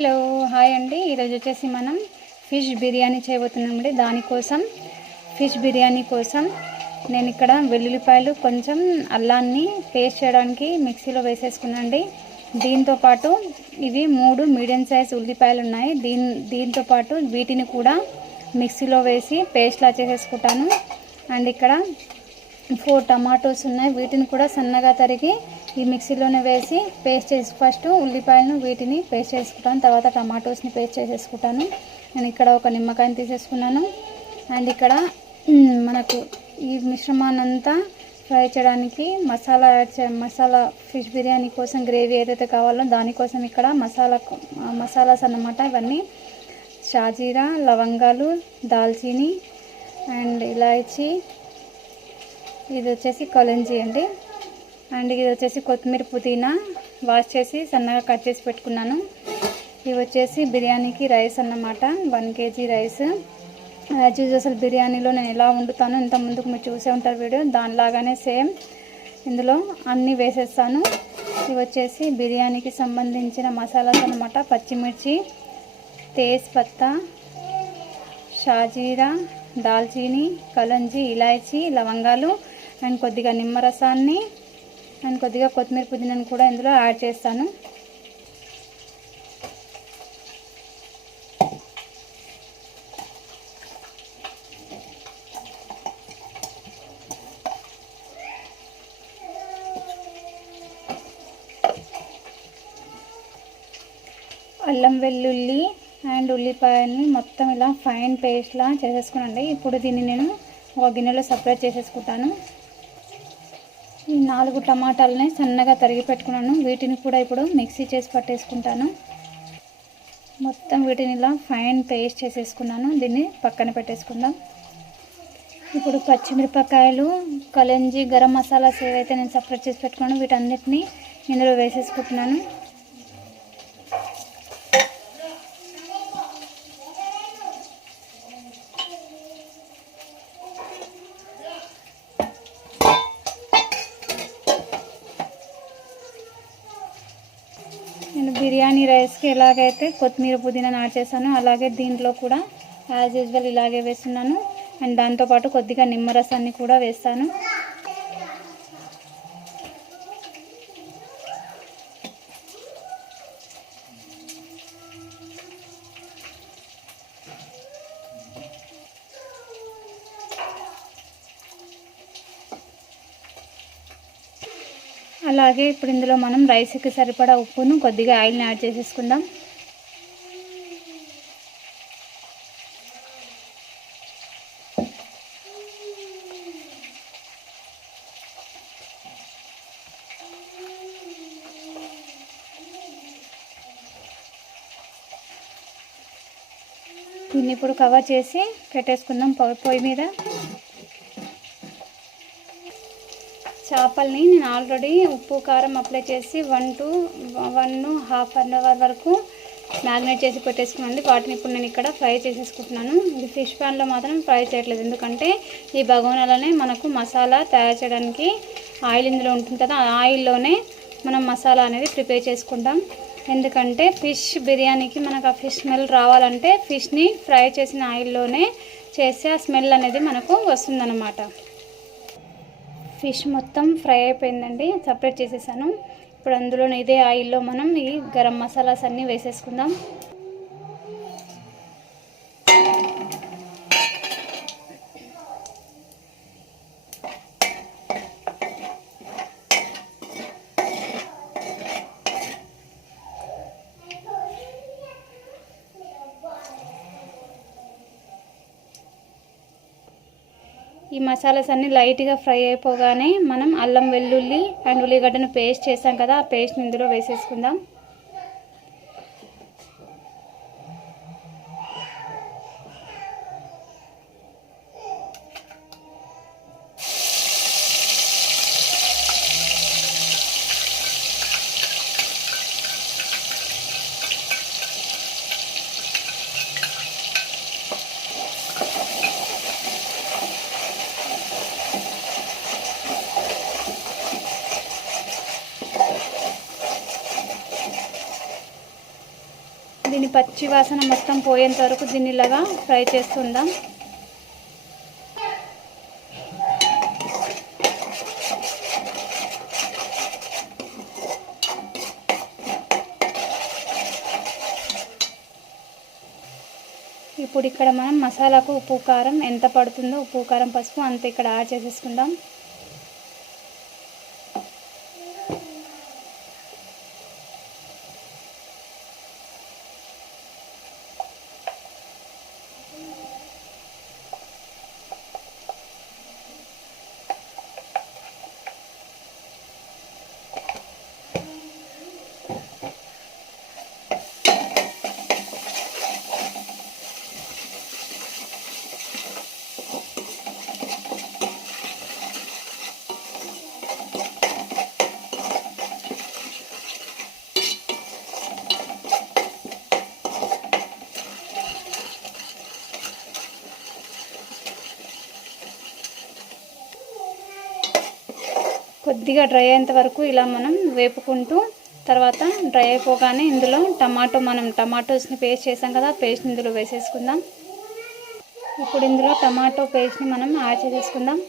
Hello hi అండి. ఈరోజు వచ్చేసి మనం ఫిష్ బిర్యానీ చేయబోతున్నామండి. దానికోసం ఫిష్ బిర్యానీ కోసం నేను ఇక్కడ వెల్లుల్లిపాయలు కొంచెం అల్లాన్ని పేస్ట్ చేయడానికి మిక్సీలో వేసేసుకున్నాండి. దీంతోపాటు ఇవి 3 మీడియం సైజ్ ఉల్లిపాయలు ఉన్నాయి. దీంతోపాటు వీటిని కూడా మిక్సీలో వేసి పేస్ట్లా చేసేసుకుంటాను. అండ్ ఇక్కడ 4 టమాటోస్ ఉన్నాయి. వీటిని కూడా సన్నగా తరిగి ఈ మిక్సీలోనే వేసి పేస్ట్ చేసి ఫస్ట్ ఉల్లిపాయలను వీటిని పేస్ట్ చేసుకుంటాను, తర్వాత టమాటోస్ని పేస్ట్ చేసేసుకుంటాను. నేను ఇక్కడ ఒక నిమ్మకాయని తీసేసుకున్నాను. అండ్ ఇక్కడ మనకు ఈ మిశ్రమాన్ని అంతా ఫ్రై చేయడానికి మసాలా ఫిష్ బిర్యానీ కోసం గ్రేవీ ఏదైతే కావాలో దానికోసం ఇక్కడ మసాలాస్ అన్నమాట. ఇవన్నీ షాజీరా, లవంగాలు, దాల్చీని అండ్ ఇలాచీ, ఇది వచ్చేసి కలంజీ అండి. అండ్ ఇది వచ్చేసి కొత్తిమీర, పుదీనా వాష్ చేసి సన్నగా కట్ చేసి పెట్టుకున్నాను. ఇవి వచ్చేసి బిర్యానీకి రైస్ అన్నమాట, 1 kg రైస్. యాజ్ యూజువల్ అసలు బిర్యానీలో నేను ఎలా వండుతానో ఇంత ముందుకు మీరు చూసే ఉంటారు వీడియో, దానిలాగానే సేమ్ ఇందులో అన్నీ వేసేస్తాను. ఇవి వచ్చేసి బిర్యానీకి సంబంధించిన మసాలాస్ అన్నమాట. పచ్చిమిర్చి, తేజ్పత్తా, షాజీరా, దాల్చీని, కలంజీ, ఇలాచీ, లవంగాలు అండ్ కొద్దిగా నిమ్మరసాన్ని అండ్ కొద్దిగా కొత్తిమీర, పుదీనాను కూడా ఇందులో యాడ్ చేస్తాను. అల్లం వెల్లుల్లి అండ్ ఉల్లిపాయలని మొత్తం ఇలా ఫైన్ పేస్ట్లా చేసేసుకునండి. ఇప్పుడు దీన్ని నేను ఒక గిన్నెలో సపరేట్ చేసేసుకుంటాను. ఈ 4 టమాటాలని సన్నగా తరిగి పెట్టుకున్నాను. వీటిని కూడా ఇప్పుడు మిక్సీ చేసి పట్టేసుకుంటాను. మొత్తం వీటిని ఇలా ఫైన్ పేస్ట్ చేసేసుకున్నాను. దీన్ని పక్కన పెట్టేసుకుందాం. ఇప్పుడు పచ్చిమిరపకాయలు, కలంజీ, గరం మసాలాస్ ఏవైతే నేను సపరేట్ చేసి పెట్టుకున్నాను వీటన్నిటిని ఇందులో వేసేసుకుంటున్నాను. నేను బిర్యానీ రైస్కి ఎలాగైతే కొత్తిమీర, పుదీనాను యాడ్ చేశాను అలాగే దీంట్లో కూడా యాజ్ యూజువల్ ఇలాగే వేస్తున్నాను. అండ్ దాంతోపాటు కొద్దిగా నిమ్మరసాన్ని కూడా వేస్తాను. అలాగే ఇప్పుడు ఇందులో మనం రైస్కి సరిపడా ఉప్పును, కొద్దిగా ఆయిల్ని యాడ్ చేసేసుకుందాం. దీన్ని ఇప్పుడు కవర్ చేసి పెట్టేసుకుందాం పొయ్యి మీద. చేపల్ని నేను ఆల్రెడీ ఉప్పు, కారం అప్లై చేసి 1.5 అవర్ వరకు మ్యారినేట్ చేసి పెట్టేసుకున్నాను. వాటిని ఇప్పుడు నేను ఇక్కడ ఫ్రై చేసేసుకుంటున్నాను. ఇది ఫిష్ ప్యాన్లో మాత్రం ఫ్రై చేయట్లేదు, ఎందుకంటే ఈ బగోనాలోనే మనకు మసాలా తయారు చేయడానికి ఆయిల్ ఇందులో ఉంటుంది కదా, ఆ ఆయిల్లోనే మనం మసాలా అనేది ప్రిపేర్ చేసుకుంటాం. ఎందుకంటే ఫిష్ బిర్యానీకి మనకు ఆ ఫిష్ స్మెల్ రావాలంటే ఫిష్ని ఫ్రై చేసిన ఆయిల్లోనే చేస్తే ఆ స్మెల్ అనేది మనకు వస్తుందన్నమాట. ఫిష్ మొత్తం ఫ్రై అయిపోయిందండి, సపరేట్ చేసేసాను. ఇప్పుడు అందులో ఇదే ఆయిల్లో మనం ఈ గరం మసాలాస్ అన్నీ వేసేసుకుందాం. ఈ మసాలాస్ అన్నీ లైట్గా ఫ్రై అయిపోగానే మనం అల్లం వెల్లుల్లి అండ్ ఉల్లిగడ్డను పేస్ట్ చేసాం కదా, ఆ పేస్ట్ని ఇందులో వేసేసుకుందాం. దీని పచ్చి వాసన మొత్తం పోయేంత వరకు దీన్ని ఇలాగా ఫ్రై చేస్తుందాం. ఇప్పుడు ఇక్కడ మనం మసాలాకు ఉప్పు కారం ఎంత పడుతుందో, ఉప్పు కారం పసుపు అంత ఇక్కడ యాడ్ చేసేసుకుందాం. కొద్దిగా డ్రై అయ్యేంత వరకు ఇలా మనం వేపుకుంటూ, తర్వాత డ్రై అయిపోగానే ఇందులో టమాటోస్ని పేస్ట్ చేసాం కదా, పేస్ట్ ఇందులో వేసేసుకుందాం. ఇప్పుడు ఇందులో టమాటో పేస్ట్ని మనం యాడ్ చేసేసుకుందాం.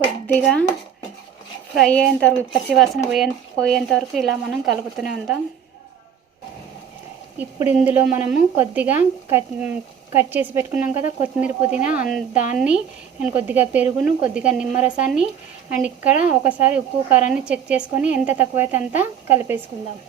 కొద్దిగా ఫ్రై అయ్యేంత వరకు, పచ్చి వాసన పోయేంత వరకు ఇలా మనం కలుపుతూనే ఉందాం. ఇప్పుడు ఇందులో మనము కొద్దిగా కట్ చేసి పెట్టుకున్నాం కదా కొత్తిమీర పుదీనా, దాన్ని అండ్ కొద్దిగా పెరుగును, కొద్దిగా నిమ్మరసాన్ని అండ్ ఇక్కడ ఒకసారి ఉప్పు కారాన్ని చెక్ చేసుకొని ఎంత తక్కువైతే అంత కలిపేసుకుందాం.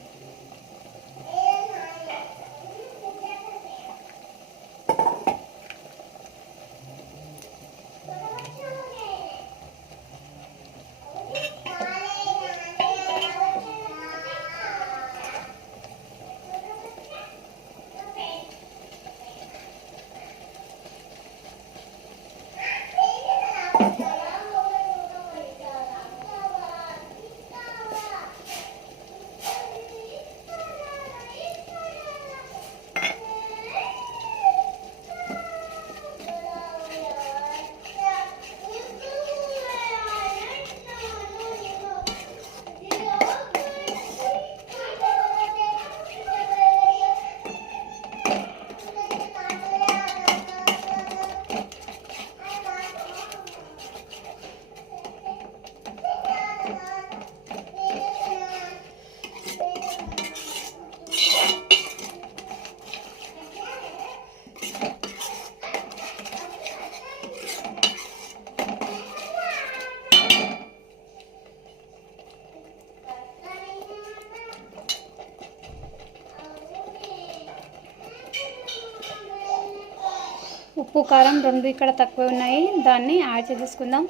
ఉప్పు కారం రెండు ఇక్కడ తక్కువ ఉన్నాయి, దాన్ని యాడ్ చేసేసుకుందాం.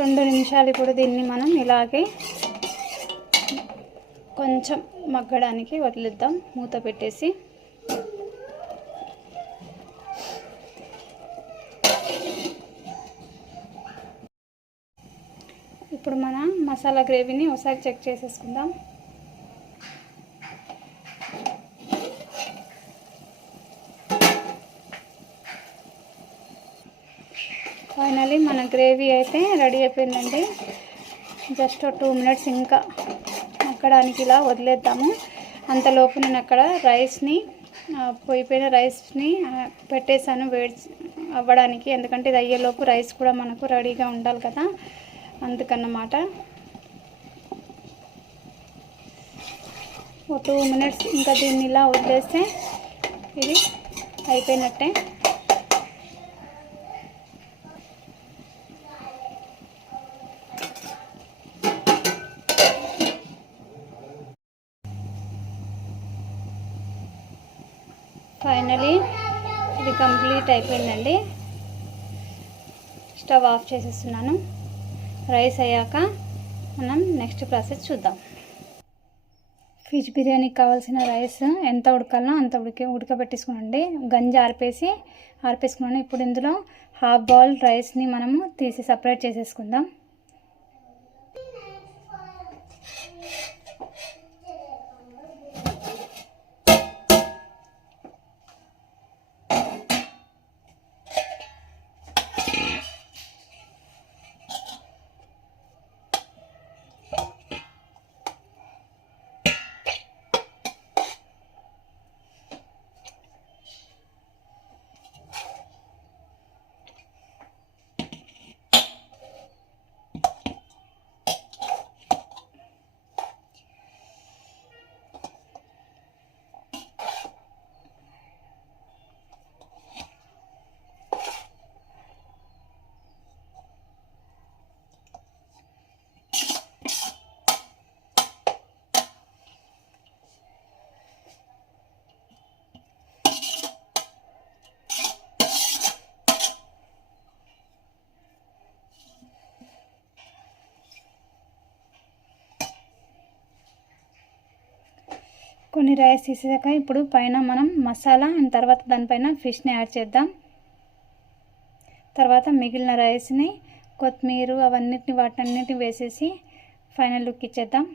రెండు నిమిషాలు ఇప్పుడు దీన్ని మనం ఇలాగే కొంచెం మగ్గడానికి వదిలేద్దాం మూత పెట్టేసి. ఇప్పుడు మన మసాలా గ్రేవీని ఒకసారి చెక్ చేసేసుకుందాం. ఫైనలీ మన గ్రేవీ అయితే రెడీ అయిపోయిందండి. జస్ట్ 2 మినిట్స్ ఇంకా మగ్గడానికి ఇలా వదిలేద్దాము. అంతలోపు నేను అక్కడ రైస్ని పొయ్యిపోయిన రైస్ని పెట్టేశాను వేడి అవ్వడానికి. ఎందుకంటే ఇది అయ్యేలోపు రైస్ కూడా మనకు రెడీగా ఉండాలి కదా, అందుకన్నమాట. 2 మినిట్స్ ఇంకా దీన్ని ఇలా వదిలేస్తే ఇది అయిపోయినట్టే. ఫైనలీ ఇది కంప్లీట్ అయిపోయిందండి. స్టవ్ ఆఫ్ చేసేస్తున్నాను. రైస్ అయ్యాక మనం నెక్స్ట్ ప్రాసెస్ చూద్దాం. ఫిష్ బిర్యానీకి కావాల్సిన రైస్ ఎంత ఉడకాలో అంత ఉడకబెట్టేసుకునండి. గంజి ఆర్పేసుకున్నాను. ఇప్పుడు ఇందులో హాఫ్ బౌల్ రైస్ని మనము తీసి సపరేట్ చేసేసుకుందాం. కొన్ని రైస్ తీసాక ఇప్పుడు పైన మనం మసాలా అండ్ తర్వాత దానిపైన ఫిష్ని యాడ్ చేద్దాం. తర్వాత మిగిలిన రైస్ని కొత్తిమీర వాటన్నిటిని వేసేసి ఫైనల్ లుక్ ఇచ్చేద్దాం.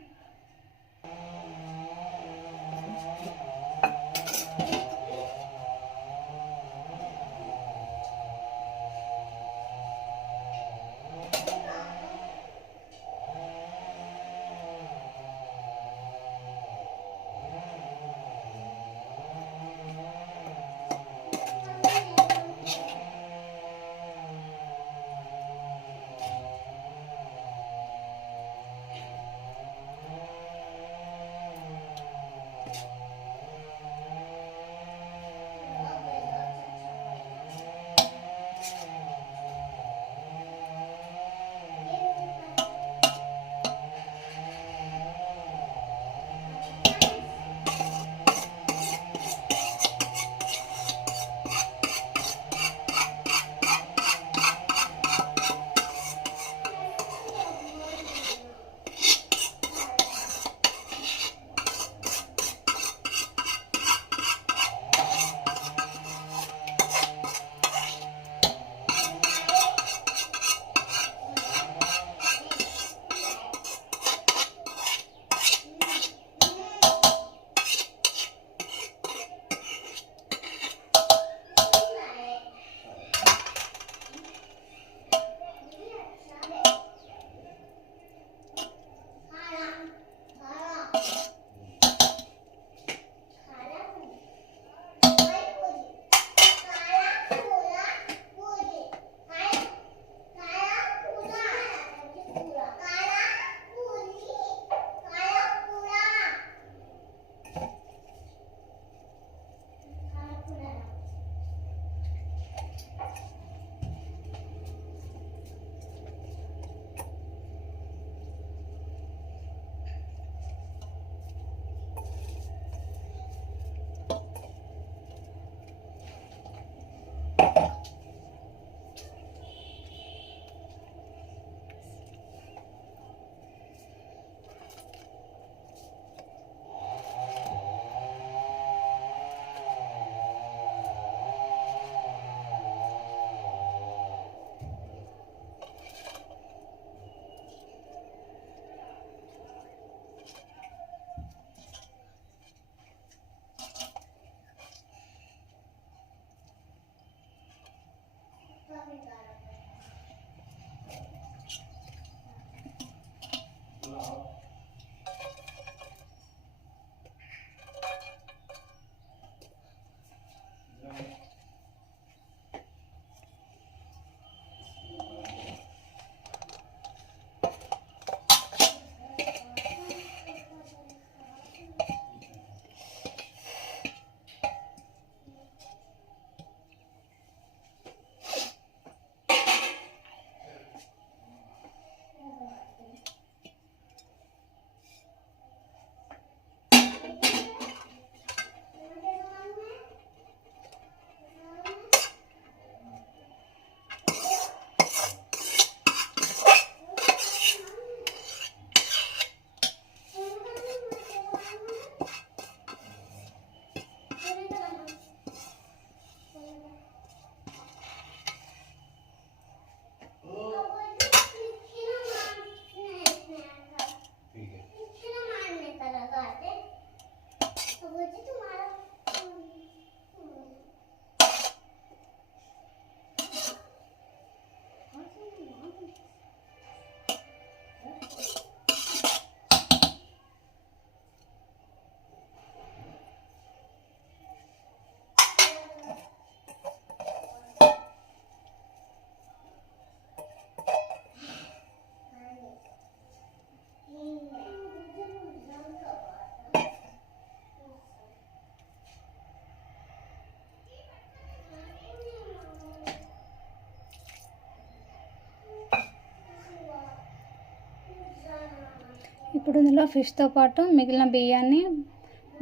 ఇప్పుడు ఇందులో ఫిష్తో పాటు మిగిలిన బియ్యాన్ని,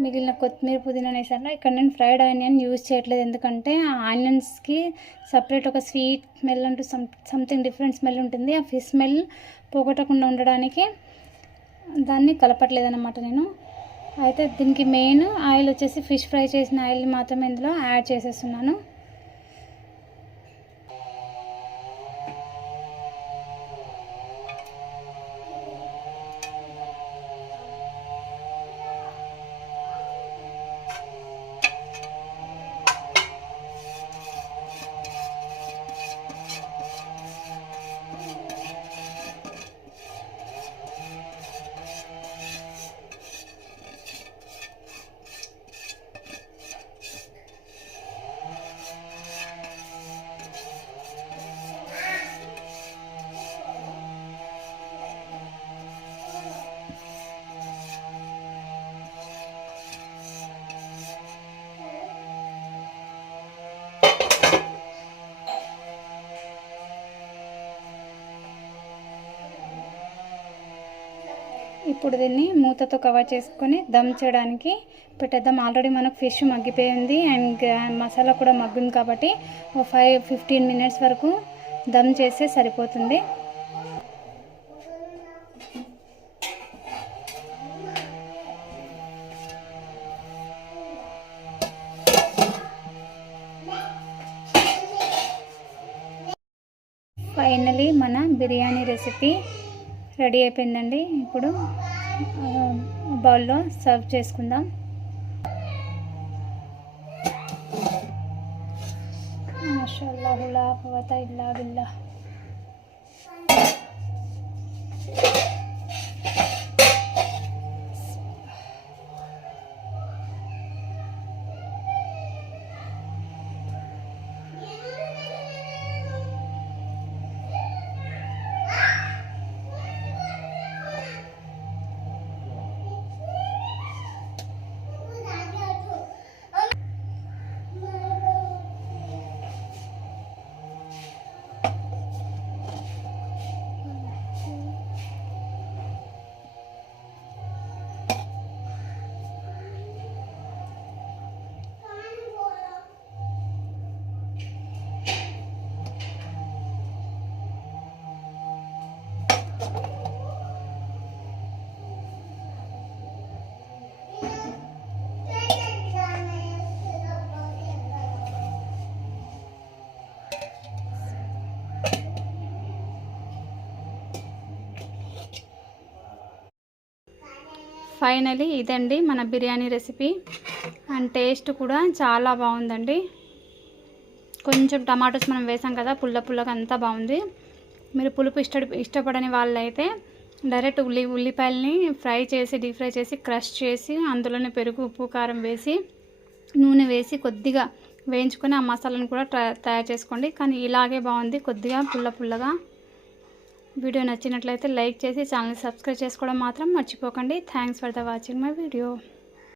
మిగిలిన కొత్తిమీర, పుదీనా వేసాను. ఇక్కడ నేను ఫ్రైడ్ ఆనియన్ యూజ్ చేయట్లేదు, ఎందుకంటే ఆ ఆనియన్స్కి సపరేట్ ఒక స్వీట్ స్మెల్ అంటూ సంథింగ్ డిఫరెంట్ స్మెల్ ఉంటుంది. ఆ ఫిష్ స్మెల్ పోగొట్టకుండా ఉండడానికి దాన్ని కలపట్లేదు అన్నమాట నేను. అయితే దీనికి మెయిన్ ఆయిల్ వచ్చేసి ఫిష్ ఫ్రై చేసిన ఆయిల్ని మాత్రమే ఇందులో యాడ్ చేసేస్తున్నాను. ఇప్పుడు దీన్ని మూతతో కవర్ చేసుకొని దమ్ చేయడానికి పెట్టేద్దాం. ఆల్రెడీ మనకు ఫిష్ మగ్గిపోయింది అండ్ మసాలా కూడా మగ్గింది కాబట్టి 5-15 మినిట్స్ వరకు దమ్ చేస్తే సరిపోతుంది. ఫైనలీ మన బిర్యానీ రెసిపీ రెడీ అయిపోయిందండి. ఇప్పుడు బౌల్లో సర్వ్ చేసుకుందాం. మాషాఅల్లాహ్ లా ఖువత ఇల్లా బిల్లాహ్. ఫైనలీ ఇదండి మన బిర్యానీ రెసిపీ అండ్ టేస్ట్ కూడా చాలా బాగుందండి. కొంచెం టమాటోస్ మనం వేసాం కదా, పుల్లగా అంతా బాగుంది. మీరు పులుపు ఇష్టపడని వాళ్ళైతే డైరెక్ట్ ఉల్లిపాయలని ఫ్రై చేసి డీప్ ఫ్రై చేసి క్రష్ చేసి అందులోనే పెరుగు, ఉప్పు, కారం వేసి నూనె వేసి కొద్దిగా వేయించుకొని ఆ మసాలాను కూడా తయారు చేసుకోండి. కానీ ఇలాగే బాగుంది, కొద్దిగా పుల్లగా. వీడియో నచ్చినట్లయితే లైక్ చేసి ఛానల్ సబ్స్క్రైబ్ చేసుకోవడం మాత్రం మర్చిపోకండి. Thanks for the watching my video.